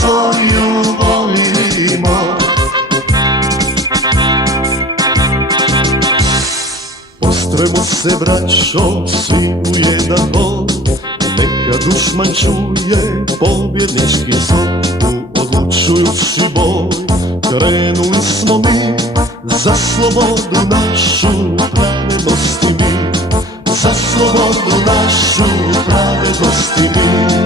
svoju volimo. Postrojmo se, braćo, svi u jedan bol, neka dušman čuje pobjednički zvon. U odlučujući boj krenuli smo mi, za slobodu našu, pravednost i mi, za slobodu našu, pravednost i mi.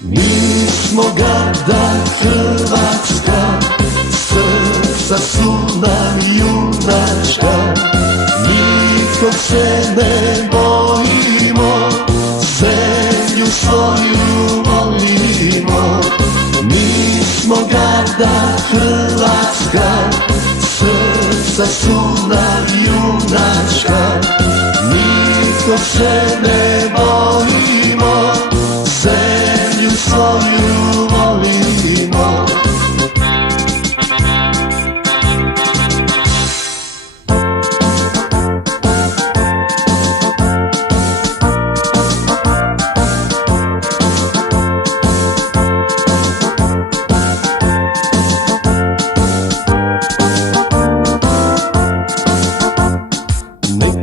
Mi smo garda Hrvatska, srca su nam junačka, nikog se ne bojimo, zemlju svoju volimo. Mi smo garda Hrvatska, srca su nam junačka, nikog se ne bojimo, zemlju svoju volimo.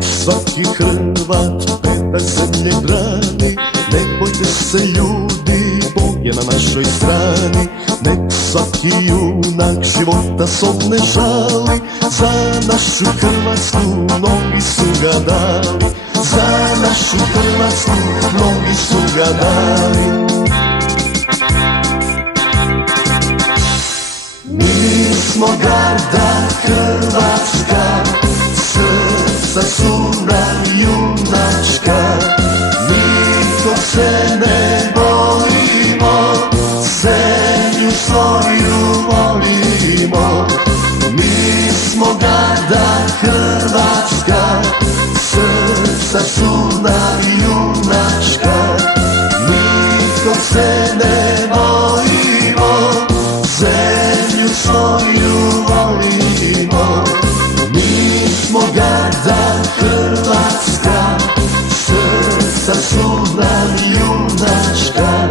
Svaki Hrvat pedalj zemlje brani, ne bojte se ljudi, Bog je na našoj strani. Nek svaki junak života svog ne žali, za našu Hrvatsku mnogi su ga dali, za našu Hrvatsku mnogi su ga dali. Mi smo garda Hrvatska, srca su nam junačka, nikog se ne bojimo, zemlju svoju volimo. Mi smo garda Hrvatska, srca su nam junačka, nikog se ne bojimo, zemlju svoju volimo. Mi smo garda Hrvatska, srca su nam junačka,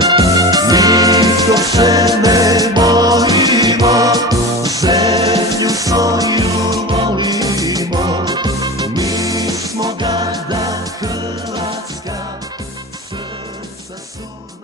nikog se ne bojimo, zemlju svoju volimo. Mi smo garda Hrvatska, srca su